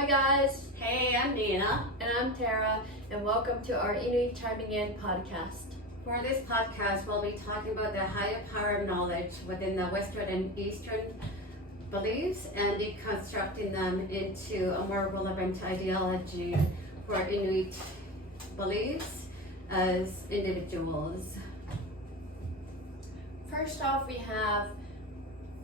Hi guys, Hey, I'm Nina. and I'm Tara, and welcome to our Inuit Chiming In podcast. For this podcast, we'll be talking about the higher power of knowledge within the Western and Eastern beliefs and deconstructing them into a more relevant ideology for Inuit beliefs as individuals. First off, we have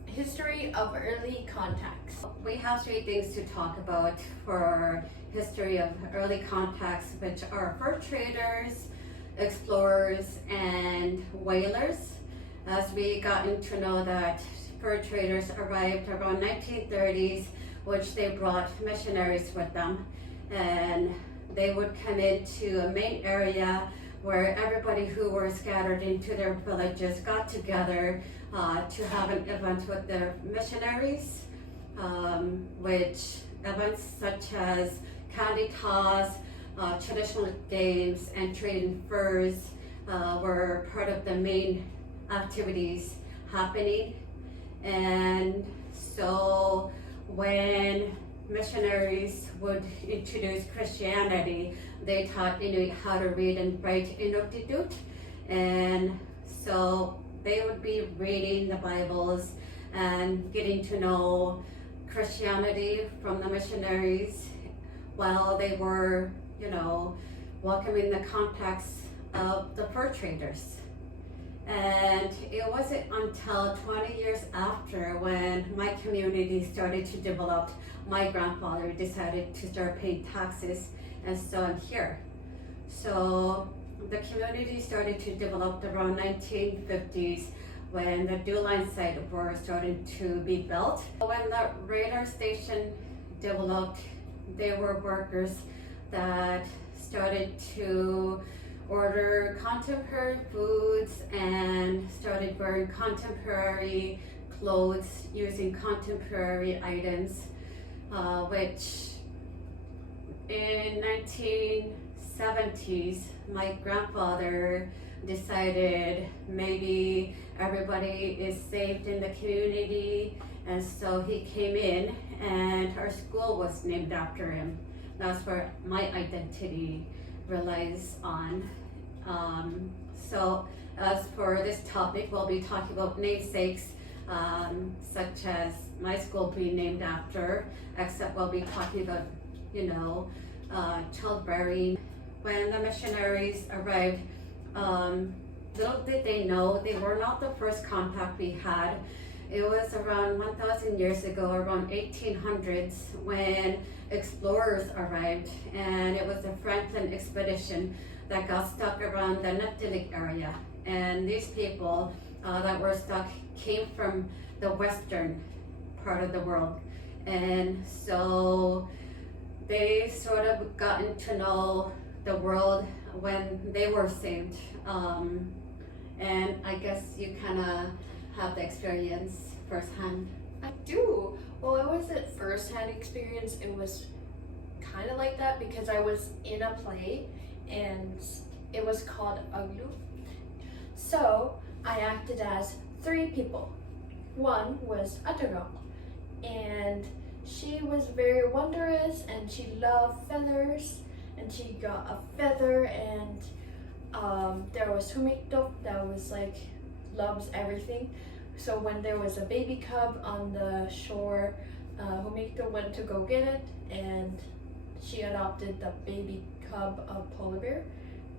history of early contacts. We have three things to talk about for history of early contacts, which are fur traders, explorers, and whalers. As we gotten to know that fur traders arrived around 1930s, which they brought missionaries with them, and they would come into a main area where everybody who were scattered into their villages got together to have an event with their missionaries, which events such as candy toss, traditional games, and trading furs were part of the main activities happening. And so when missionaries would introduce Christianity, they taught Inuit how to read and write Inuktitut, and so they would be reading the Bibles and getting to know Christianity from the missionaries while they were, welcoming the contacts of the fur traders. And it wasn't until 20 years after, when my community started to develop, my grandfather decided to start paying taxes, and so I'm here. So the community started to develop around 1950s when the dew line site were starting to be built. When the radar station developed, there were workers that started to order contemporary foods and started wearing contemporary clothes using contemporary items, which in 1970s my grandfather decided maybe everybody is saved in the community, and so he came in and our school was named after him. That's where my identity relies on. So as for this topic, we'll be talking about namesakes, such as my school being named after, except we'll be talking about, childbearing. When the missionaries arrived, little did they know they were not the first contact we had. It was around 1,000 years ago, around 1800s, when explorers arrived, and it was the Franklin expedition that got stuck around the Nunavut area. And these people that were stuck came from the western part of the world. And so they sort of gotten to know the world when they were saved. And I guess you kind of have the experience firsthand. I do. Well, it wasn't first-hand experience. It was kind of like that because I was in a play and it was called Uglu. So I acted as three people. One was Atagong, and she was very wondrous and she loved feathers, and she got a feather, and there was Humikdok that was like loves everything. So when there was a baby cub on the shore, Humikdok went to go get it, and she adopted the baby cub of polar bear.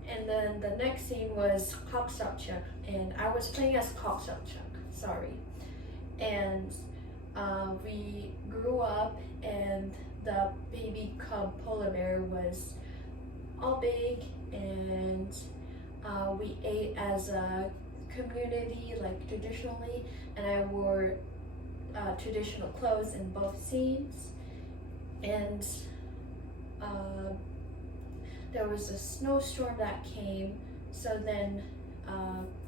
And then the next scene was Koksakchuk, and I was playing as Koksakchuk, sorry. And we grew up, and the baby cub polar bear was all big, and we ate as a community, like traditionally, and I wore traditional clothes in both scenes. And there was a snowstorm that came, so then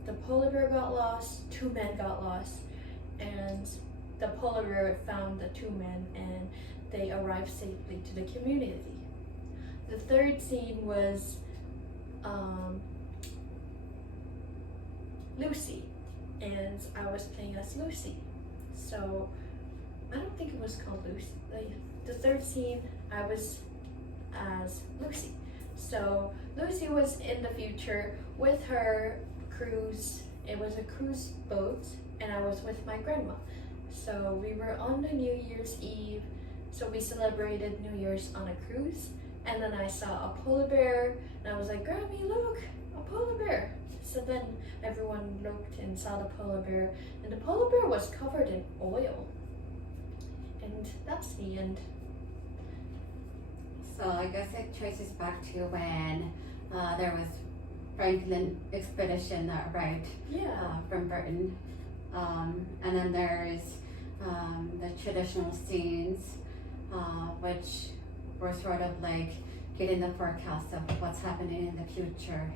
the polar bear got lost, two men got lost, and the polar bear found the two men and they arrived safely to the community. The third scene was Lucy, and I was playing as Lucy. So I don't think it was called Lucy. the third scene, I was as Lucy. So Lucy was in the future with her cruise. It was a cruise boat, and I was with my grandma. So we were on the New Year's Eve. So we celebrated New Year's on a cruise. And then I saw a polar bear, and I was like, Grammy, look, a polar bear. So then everyone looked and saw the polar bear, and the polar bear was covered in oil. And that's the end. So I guess it traces back to when there was Franklin expedition that arrived from Britain. And then there's the traditional scenes, which were sort of like getting the forecast of what's happening in the future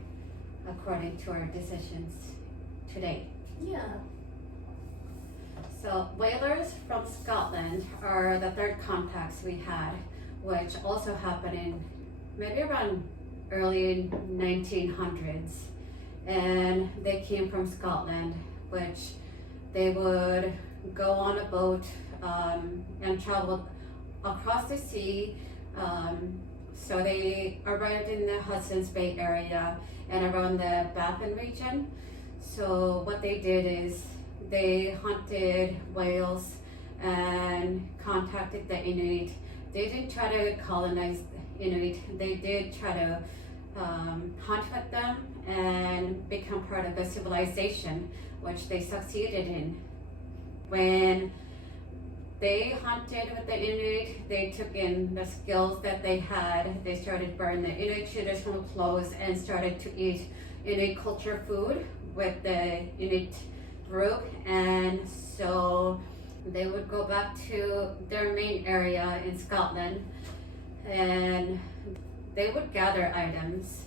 according to our decisions today. Yeah. So whalers from Scotland are the third contacts we had, which also happened in maybe around early 1900s. And they came from Scotland, which they would go on a boat and travel across the sea. So they arrived in the Hudson's Bay area and around the Baffin region. So what they did is they hunted whales and contacted the Inuit. They didn't try to colonize Inuit. They did try to hunt with them and become part of a civilization, which they succeeded in. When they hunted with the Inuit, they took in the skills that they had. They started wearing the Inuit traditional clothes and started to eat Inuit culture food with the Inuit group. And so they would go back to their main area in Scotland, and they would gather items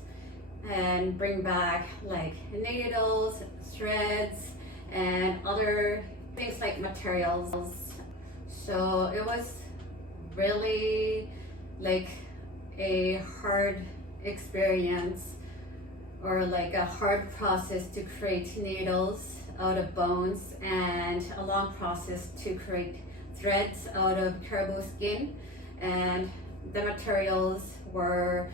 and bring back like needles, threads, and other things like materials. So it was really like a hard experience, or like a hard process to create needles out of bones, and a long process to create threads out of caribou skin. And the materials were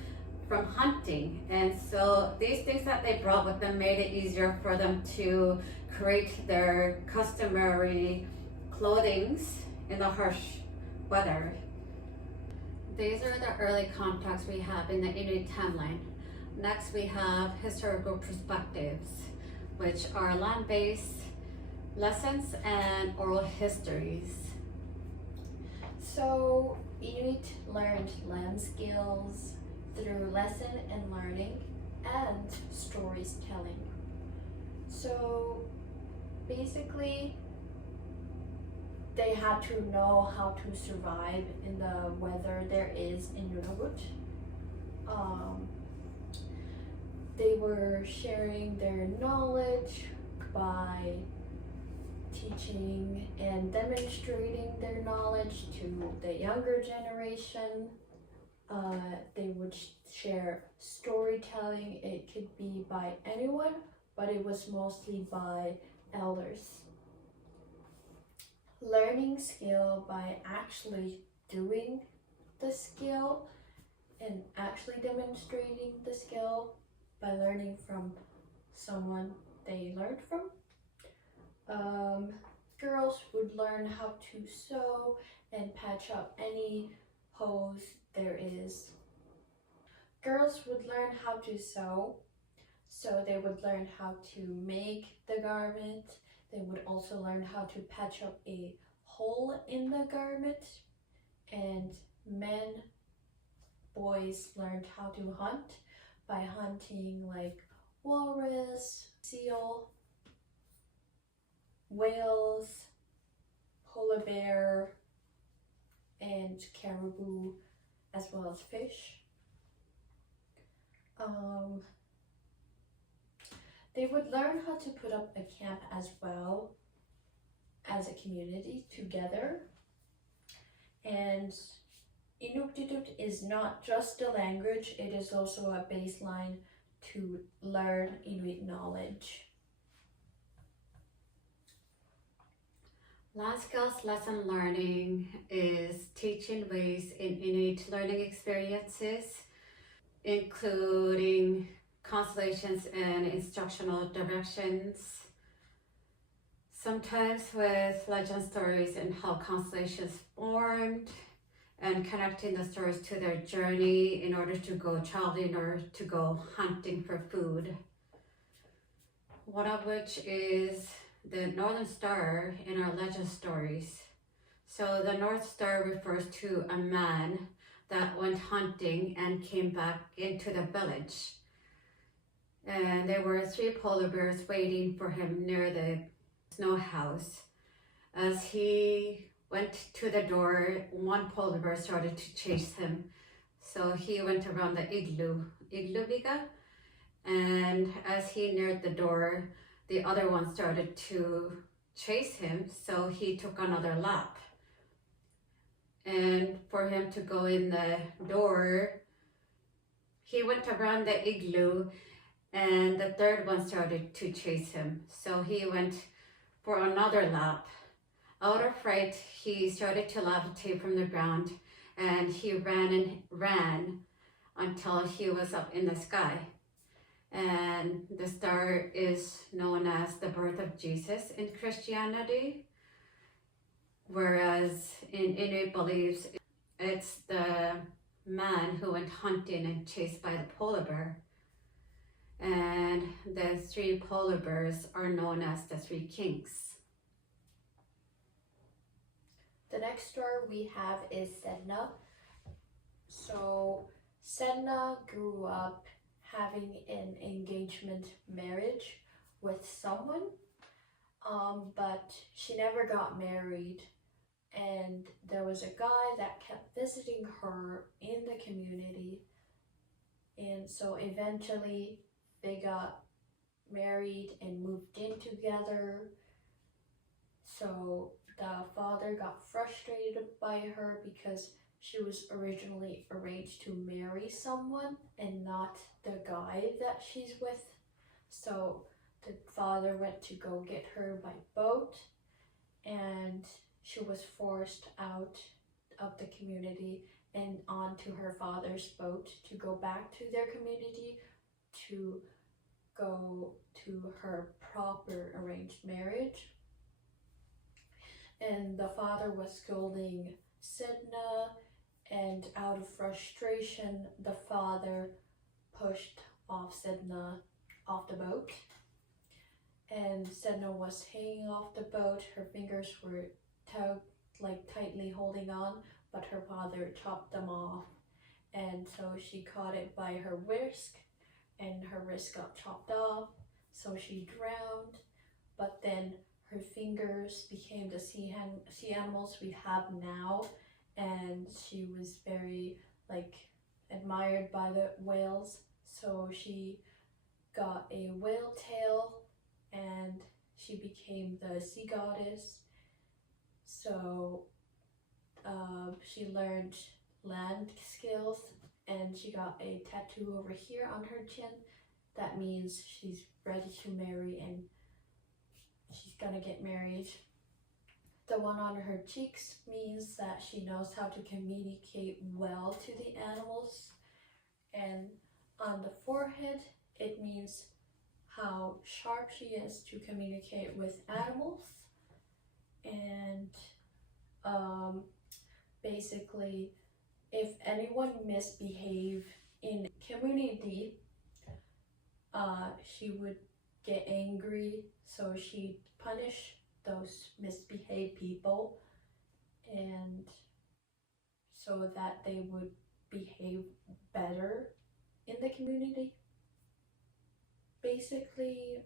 from hunting, and so these things that they brought with them made it easier for them to create their customary clothings in the harsh weather. These are the early contacts we have in the Inuit timeline. Next, we have historical perspectives, which are land-based lessons and oral histories. So Inuit learned land skills through lesson and learning and stories telling. So basically, they had to know how to survive in the weather there is in Nunavut. They were sharing their knowledge by teaching and demonstrating their knowledge to the younger generation. They would share storytelling. It could be by anyone, but it was mostly by elders. Learning skill by actually doing the skill and actually demonstrating the skill by learning from someone they learned from. Girls would learn how to sew and patch up any holes there is. Girls would learn how to sew, so they would learn how to make the garment. They would also learn how to patch up a hole in the garment. And boys learned how to hunt by hunting like walrus, seal, whales, polar bear, and caribou, as well as fish. They would learn how to put up a camp as well as a community together. And Inuktitut is not just a language, it is also a baseline to learn Inuit knowledge. Land skills lesson learning is teaching ways in Inuit learning experiences, including constellations and instructional directions, sometimes with legend stories and how constellations formed, and connecting the stories to their journey in order to go traveling or to go hunting for food. One of which is the Northern Star in our legend stories. So the North Star refers to a man that went hunting and came back into the village. And there were 3 polar bears waiting for him near the snow house. As he went to the door, one polar bear started to chase him. So he went around the igloo biga, and as he neared the door, the other one started to chase him, so he took another lap. And for him to go in the door, he went around the igloo, and the third one started to chase him. So he went for another lap. Out of fright, he started to levitate from the ground, and he ran and ran until he was up in the sky. And the star is known as the birth of Jesus in Christianity, whereas in Inuit beliefs, it's the man who went hunting and chased by the polar bear. And the 3 polar bears are known as the 3 kings. The next star we have is Sedna. So Sedna grew up having an engagement marriage with someone, but she never got married. And there was a guy that kept visiting her in the community. And so eventually they got married and moved in together. So the father got frustrated by her because she was originally arranged to marry someone and not the guy that she's with. So the father went to go get her by boat, and she was forced out of the community and onto her father's boat to go back to their community to go to her proper arranged marriage. And the father was scolding Sedna, and out of frustration, the father pushed off Sedna off the boat. And Sedna was hanging off the boat. Her fingers were tightly holding on, but her father chopped them off. And so she caught it by her wrist, and her wrist got chopped off. So she drowned, but then her fingers became the sea animals we have now, and she was very admired by the whales. So she got a whale tail, and she became the sea goddess. So she learned land skills, and she got a tattoo over here on her chin. That means she's ready to marry, and she's gonna get married. The one on her cheeks means that she knows how to communicate well to the animals. And on the forehead, it means how sharp she is to communicate with animals. And basically, if anyone misbehave in community, she would get angry, so she'd punish those misbehaved people, and so that they would behave better in the community. Basically,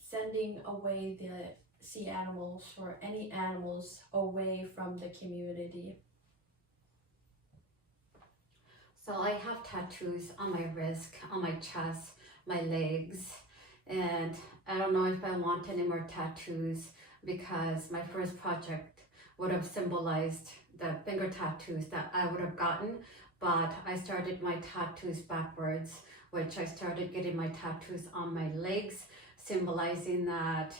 sending away the sea animals or any animals away from the community. So I have tattoos on my wrist, on my chest, my legs, and I don't know if I want any more tattoos because my first project would have symbolized the finger tattoos that I would have gotten, but I started my tattoos backwards, which I started getting my tattoos on my legs, symbolizing that,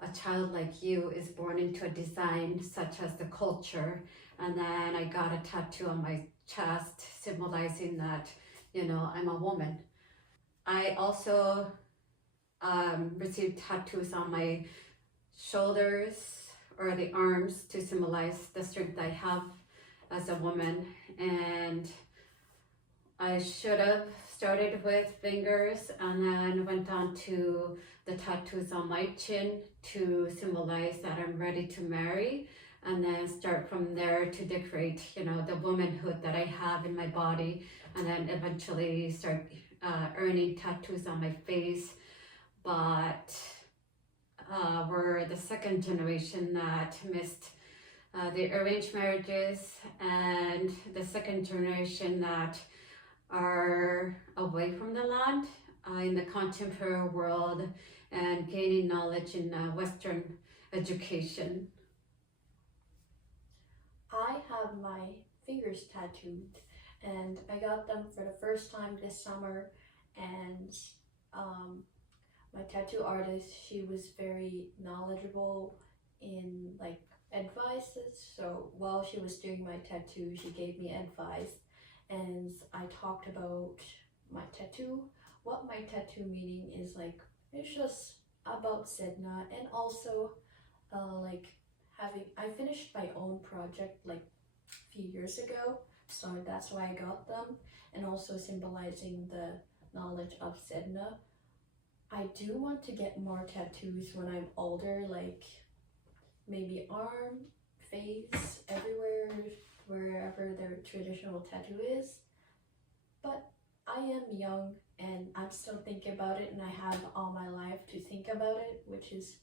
a child like you is born into a design such as the culture. And then I got a tattoo on my chest symbolizing that, I'm a woman. I also received tattoos on my shoulders or the arms to symbolize the strength I have as a woman. And I should have started with fingers and then went on to the tattoos on my chin to symbolize that I'm ready to marry, and then start from there to decorate, the womanhood that I have in my body, and then eventually start earning tattoos on my face. But we're the second generation that missed the arranged marriages, and the second generation that are away from the land in the contemporary world and gaining knowledge in Western education. I have my fingers tattooed, and I got them for the first time this summer, and my tattoo artist, she was very knowledgeable in like advices. So while she was doing my tattoo, she gave me advice, and I talked about my tattoo, what my tattoo meaning is. Like, it's just about Sedna, and also I finished my own project like a few years ago, so that's why I got them, and also symbolizing the knowledge of Sedna. I do want to get more tattoos when I'm older, like maybe arm, face, everywhere, wherever their traditional tattoo is. But I am young and I'm still thinking about it, and I have all my life to think about it, which is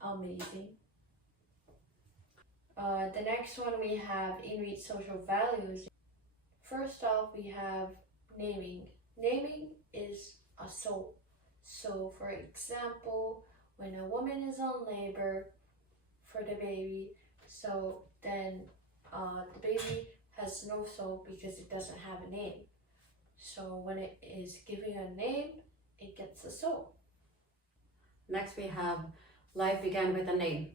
amazing. The next one we have Inuit social values. First off, we have naming. Naming is a soul. So for example, when a woman is on labor for the baby, so then the baby has no soul because it doesn't have a name. So when it is giving a name, it gets a soul. Next we have life began with a name.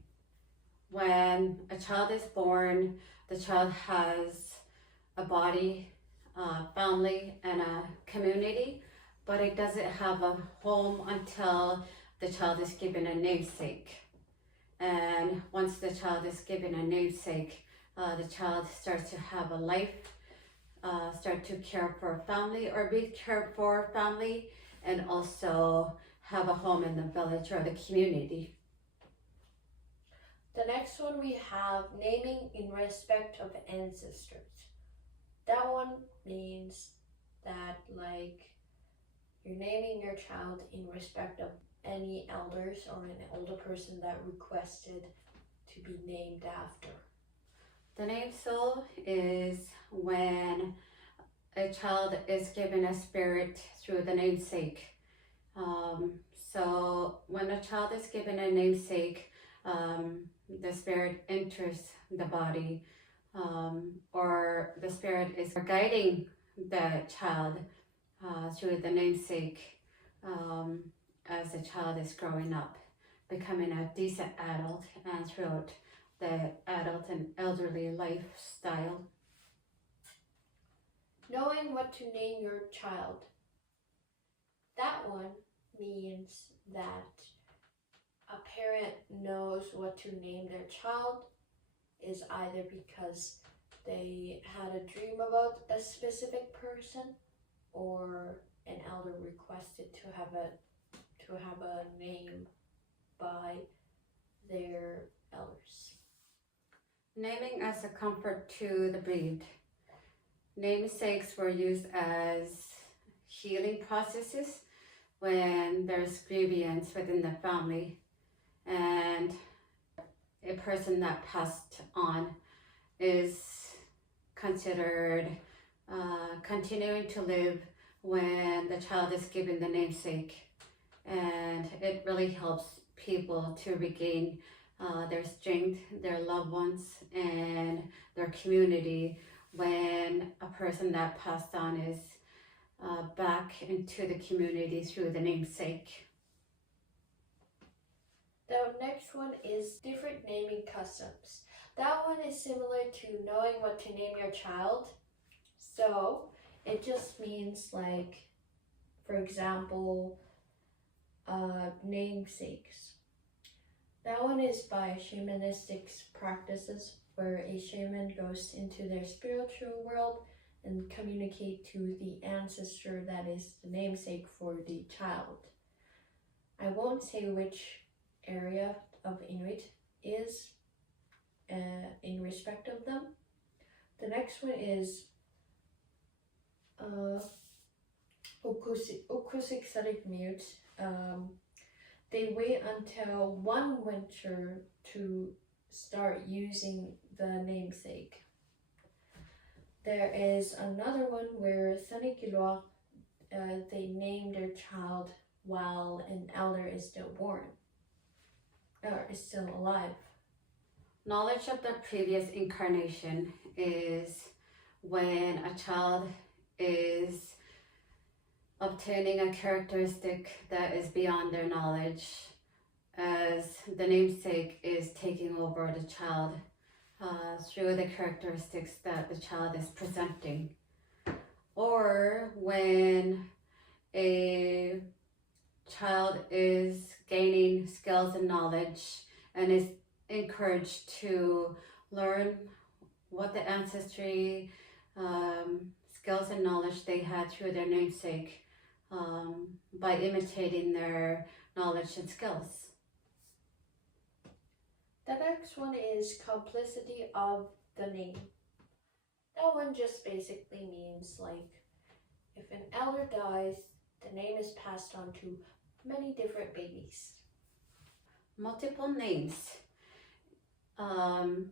When a child is born, the child has a body, a family, and a community, but it doesn't have a home until the child is given a namesake. And once the child is given a namesake, the child starts to have a life, start to care for a family or be cared for family, and also have a home in the village or the community. The next one we have naming in respect of ancestors. That one means that like you're naming your child in respect of any elders or an older person that requested to be named after. The name soul is when a child is given a spirit through the namesake. So when a child is given a namesake, the spirit enters the body, or the spirit is guiding the child through the namesake as the child is growing up, becoming a decent adult, and throughout the adult and elderly lifestyle. Knowing what to name your child. That one means that a parent knows what to name their child is either because they had a dream about a specific person, or an elder requested to have a name by their elders. Naming as a comfort to the bereaved. Namesakes were used as healing processes when there's grievance within the family, and a person that passed on is considered continuing to live when the child is given the namesake. And it really helps people to regain their strength, their loved ones, and their community when a person that passed on is back into the community through the namesake. The next one is different naming customs. That one is similar to knowing what to name your child. So it just means like, for example, namesakes. That one is by shamanistic practices where a shaman goes into their spiritual world and communicate to the ancestor that is the namesake for the child. I won't say which area of Inuit is in respect of them. The next one is Ukusiksarik. They wait until one winter to start using the namesake. There is another one where Sanikilwa, they name their child while an elder is still born, or is still alive. Knowledge of the previous incarnation is when a child is obtaining a characteristic that is beyond their knowledge, as the namesake is taking over the child through the characteristics that the child is presenting. Or when a child is gaining skills and knowledge and is encouraged to learn what the ancestry skills and knowledge they had through their namesake by imitating their knowledge and skills. The next one is complicity of the name. That one just basically means like if an elder dies, the name is passed on to many different babies. Multiple names.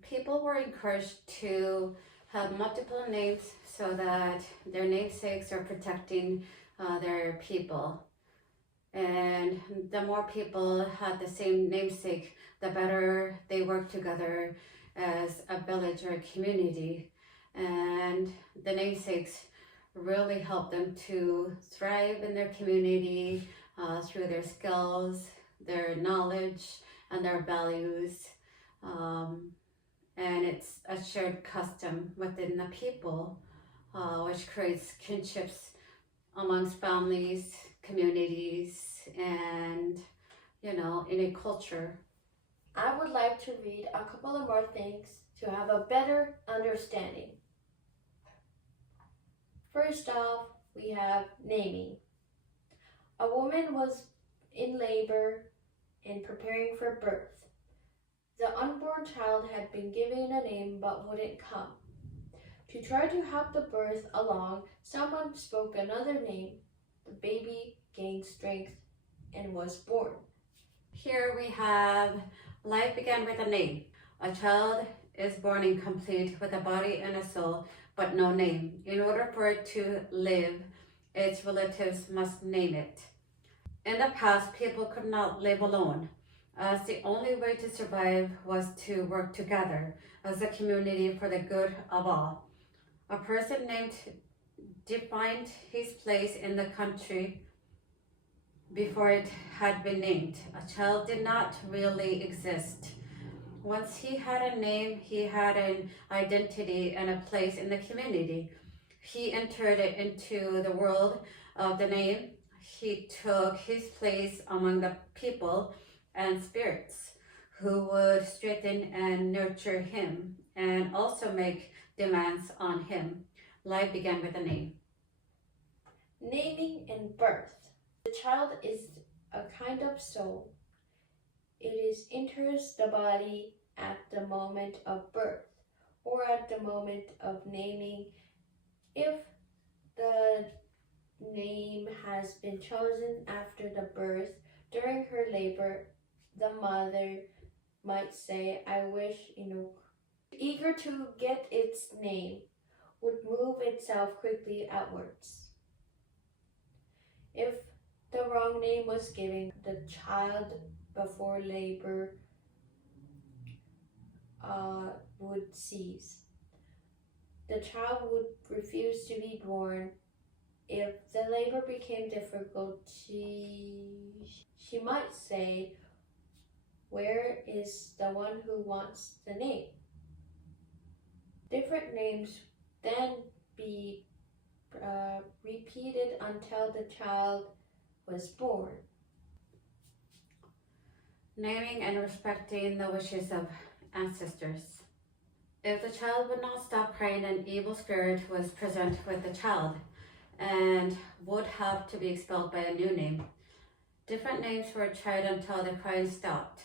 People were encouraged to have multiple names so that their namesakes are protecting their people. And the more people had the same namesake, the better they worked together as a village or a community. And the namesakes really helped them to thrive in their community through their skills, their knowledge, and their values. And it's a shared custom within the people, which creates kinships amongst families, communities, and, in a culture. I would like to read a couple of more things to have a better understanding. First off, we have naming. A woman was in labor and preparing for birth. The unborn child had been given a name but wouldn't come. To try to help the birth along, someone spoke another name. The baby gained strength and was born. Here we have life began with a name. A child is born incomplete with a body and a soul, but no name. In order for it to live, its relatives must name it. In the past, people could not live alone, as the only way to survive was to work together as a community for the good of all. A person named defined his place in the country before it had been named. A child did not really exist. Once he had a name, he had an identity and a place in the community. He entered it into the world of the name. He took his place among the people and spirits who would strengthen and nurture him and also make demands on him. Life began with a name. Naming and birth. The child is a kind of soul. It enters the body at the moment of birth or at the moment of naming. If the name has been chosen after the birth, during her labor, the mother might say, I wish Inuk. Eager to get its name, would move itself quickly outwards. If the wrong name was given, the child before labor would cease. The child would refuse to be born. If the labor became difficult, she might say, Where is the one who wants the name? Different names then be repeated until the child was born. Naming and respecting the wishes of ancestors. If the child would not stop crying, an evil spirit was present with the child and would have to be expelled by a new name. Different names were tried until the crying stopped.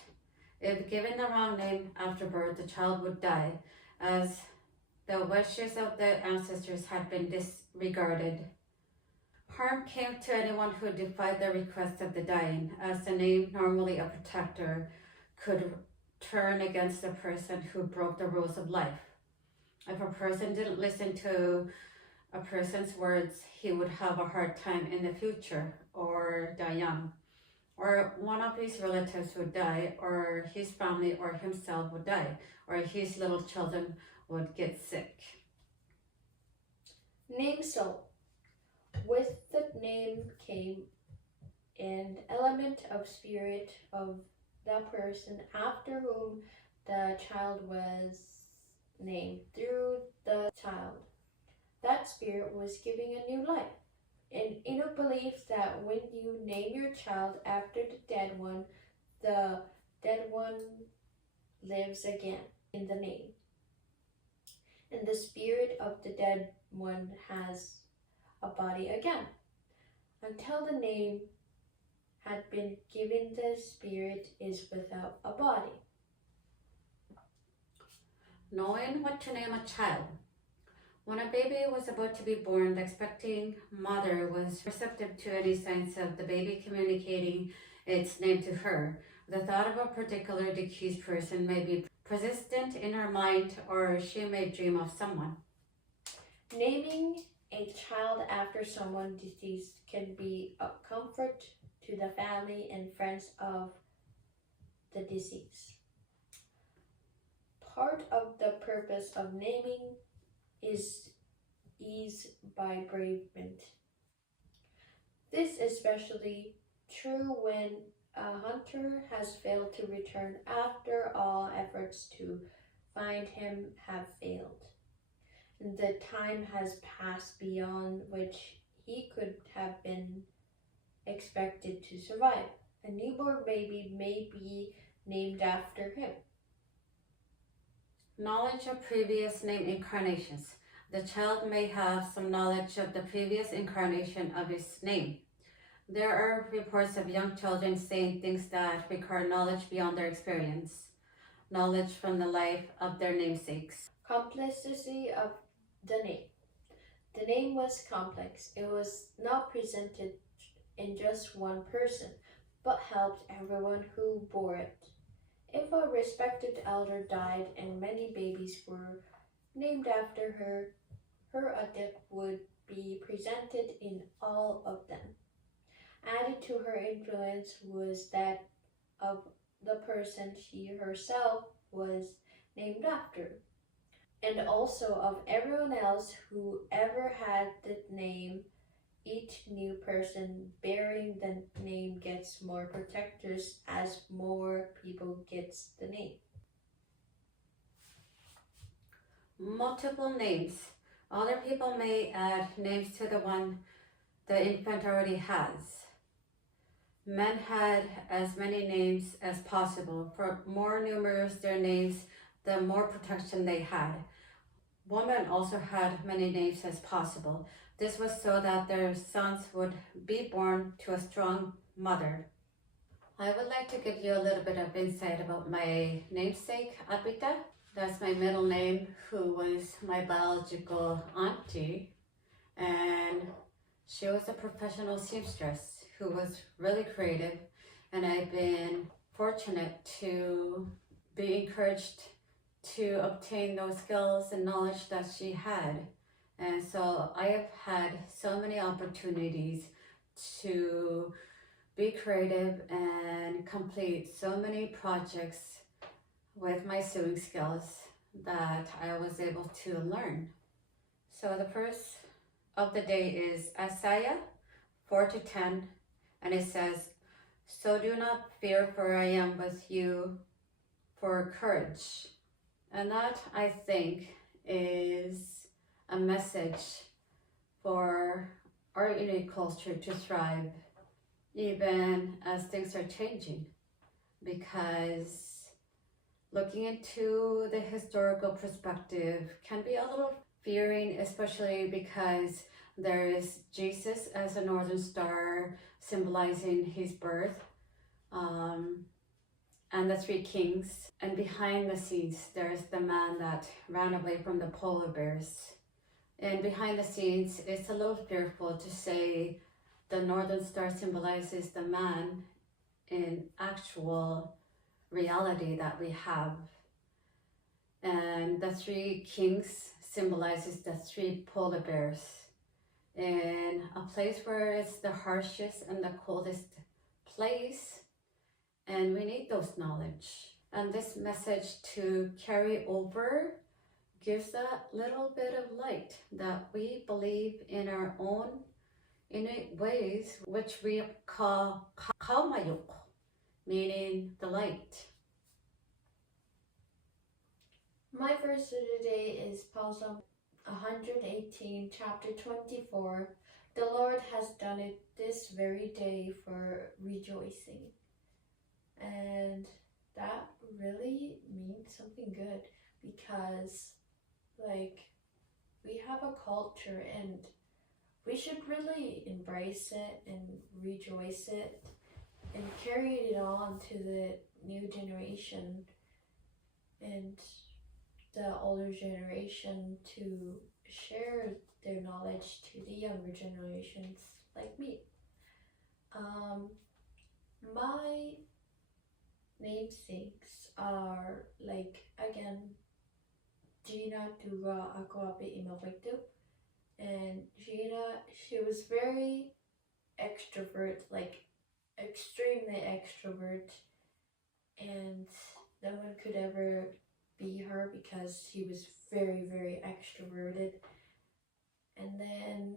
If given the wrong name after birth, the child would die, as the wishes of the ancestors had been disregarded. Harm came to anyone who defied the request of the dying, as the name, normally a protector, could turn against the person who broke the rules of life. If a person didn't listen to a person's words, he would have a hard time in the future or die young. Or one of his relatives would die, or his family or himself would die, or his little children would get sick. Namesakes. With the name came an element of spirit of the person after whom the child was named through the child. That spirit was giving a new life. An Inuit believes that when you name your child after the dead one lives again in the name. And the spirit of the dead one has a body again. Until the name had been given, the spirit is without a body. Knowing what to name a child. When a baby was about to be born, the expecting mother was receptive to any signs of the baby communicating its name to her. The thought of a particular deceased person may be persistent in her mind, or she may dream of someone. Naming a child after someone deceased can be a comfort to the family and friends of the deceased. Part of the purpose of naming is ease by bereavement. This is especially true when a hunter has failed to return after all efforts to find him have failed. The time has passed beyond which he could have been expected to survive. A newborn baby may be named after him. Knowledge of previous name incarnations. The child may have some knowledge of the previous incarnation of his name. There are reports of young children saying things that require knowledge beyond their experience, knowledge from the life of their namesakes. Complexity of the name. The name was complex. It was not presented in just one person, but helped everyone who bore it. If a respected elder died and many babies were named after her, her adit would be presented in all of them. Added to her influence was that of the person she herself was named after, and also of everyone else who ever had the name. Each new person bearing the name gets more protectors as more people gets the name. Multiple names. Other people may add names to the one the infant already has. Men had as many names as possible. For more numerous their names, the more protection they had. Women also had many names as possible. This was so that their sons would be born to a strong mother. I would like to give you a little bit of insight about my namesake, Abita. That's my middle name, who was my biological auntie. And she was a professional seamstress who was really creative. And I've been fortunate to be encouraged to obtain those skills and knowledge that she had. And so I have had so many opportunities to be creative and complete so many projects with my sewing skills that I was able to learn. So the first of the day is Isaiah 4-10, and it says, So do not fear, for I am with you, for courage. And that, I think, is a message for our Inuit culture to thrive, even as things are changing. Because looking into the historical perspective can be a little fearing, especially because there is Jesus as a northern star symbolizing his birth, and the three kings. And behind the scenes, there's the man that ran away from the polar bears. And behind the scenes, it's a little fearful to say the northern star symbolizes the man in actual reality that we have. And the three kings symbolizes the three polar bears in a place where it's the harshest and the coldest place, and we need those knowledge. And this message to carry over gives that little bit of light that we believe in our own Inuit ways, which we call kaumayuk, meaning the light. My verse of the day is Psalm 118, chapter 24. The Lord has done it this very day for rejoicing. And that really means something good, because we have a culture and we should really embrace it and rejoice it and carry it on to the new generation and the older generation to share their knowledge to the younger generations like me. My namesakes are again, Gina Duga Akwabe Imawaitu. And Gina, she was very extrovert, extremely extrovert, and no one could ever be her because she was very, very extroverted. And then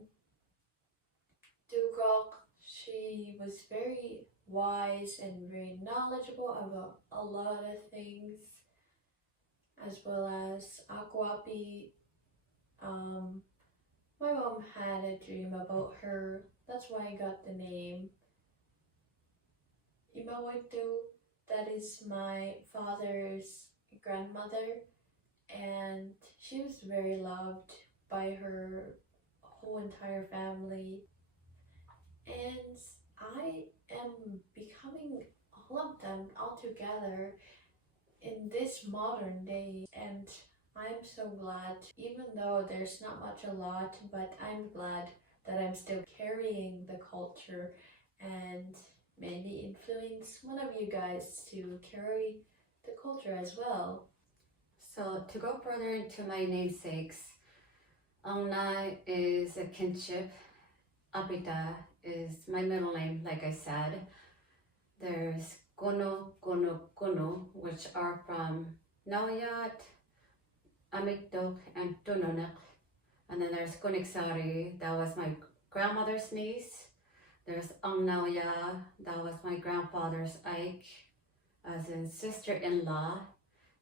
Dugok, she was very wise and very knowledgeable about a lot of things, as well as Akwapi. My mom had a dream about her. That's why I got the name. Imawaitu, that is my father's grandmother, and she was very loved by her whole entire family. And I am becoming all of them all together in this modern day, and I'm so glad, even though there's not much a lot, but I'm glad that I'm still carrying the culture and maybe influence one of you guys to carry the culture as well. So to go further into my namesakes, Angna is a kinship, Abita is my middle name, like I said. There's Gono, Gono, Gono, which are from Nauyat, Amikdok, and Tununak. And then there's Kuniksari, that was my grandmother's niece. There's Angnauya, that was my grandfather's Ike, as in sister-in-law.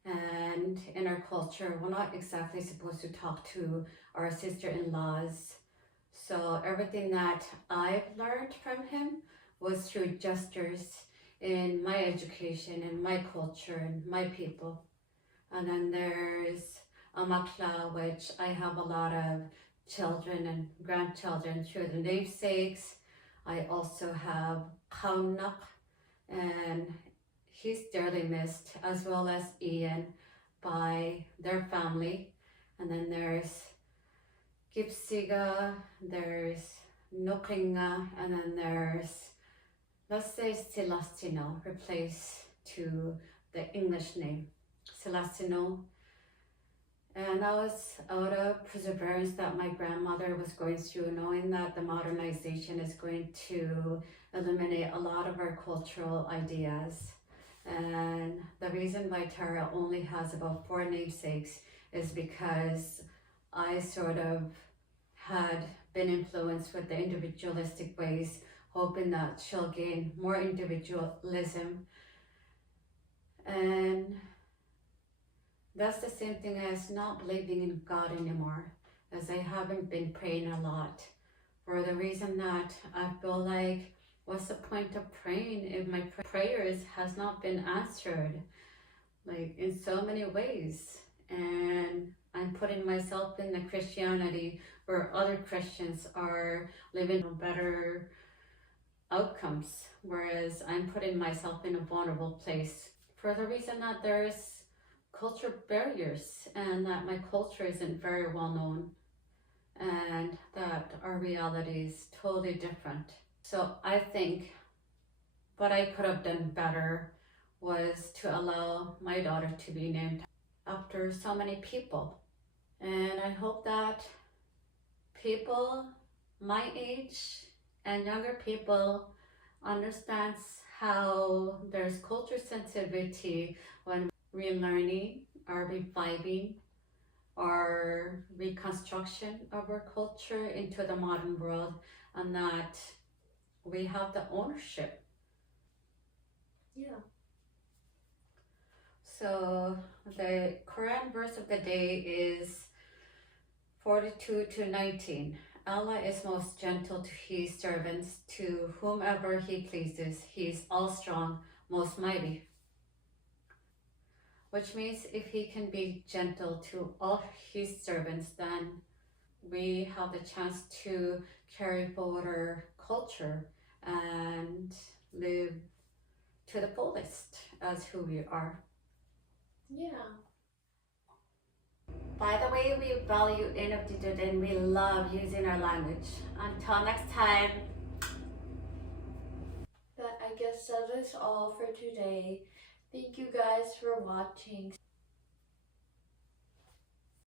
And in our culture, we're not exactly supposed to talk to our sister-in-laws. So everything that I've learned from him was through gestures in my education and my culture and my people. And then there's Amakla, which I have a lot of children and grandchildren through the namesakes. I also have Kaunak, and he's dearly missed, as well as Ian, by their family. And then there's Gipsiga, there's Nukinga, and then there's, let's say, Celestino, replaced to the English name, Celestino. And that was out of perseverance that my grandmother was going through, knowing that the modernization is going to eliminate a lot of our cultural ideas. And the reason why Tara only has about 4 namesakes is because I sort of had been influenced with the individualistic ways hoping that she'll gain more individualism. And that's the same thing as not believing in God anymore, as I haven't been praying a lot, for the reason that I feel like, what's the point of praying if my prayers has not been answered, like in so many ways? And I'm putting myself in the Christianity where other Christians are living better outcomes, whereas I'm putting myself in a vulnerable place for the reason that there's culture barriers and that my culture isn't very well known and that our reality is totally different. So I think what I could have done better was to allow my daughter to be named after so many people. And I hope that people my age and younger people understands how there's culture sensitivity when relearning or reviving or reconstruction of our culture into the modern world, and that we have the ownership. Yeah. So the Quran verse of the day is 42-19. Allah is most gentle to his servants, to whomever he pleases. He is all strong, most mighty. Which means if he can be gentle to all his servants, then we have the chance to carry forward our culture and live to the fullest as who we are. Yeah. By the way, we value Inuit and we love using our language. Until next time. But I guess that is all for today. Thank you guys for watching.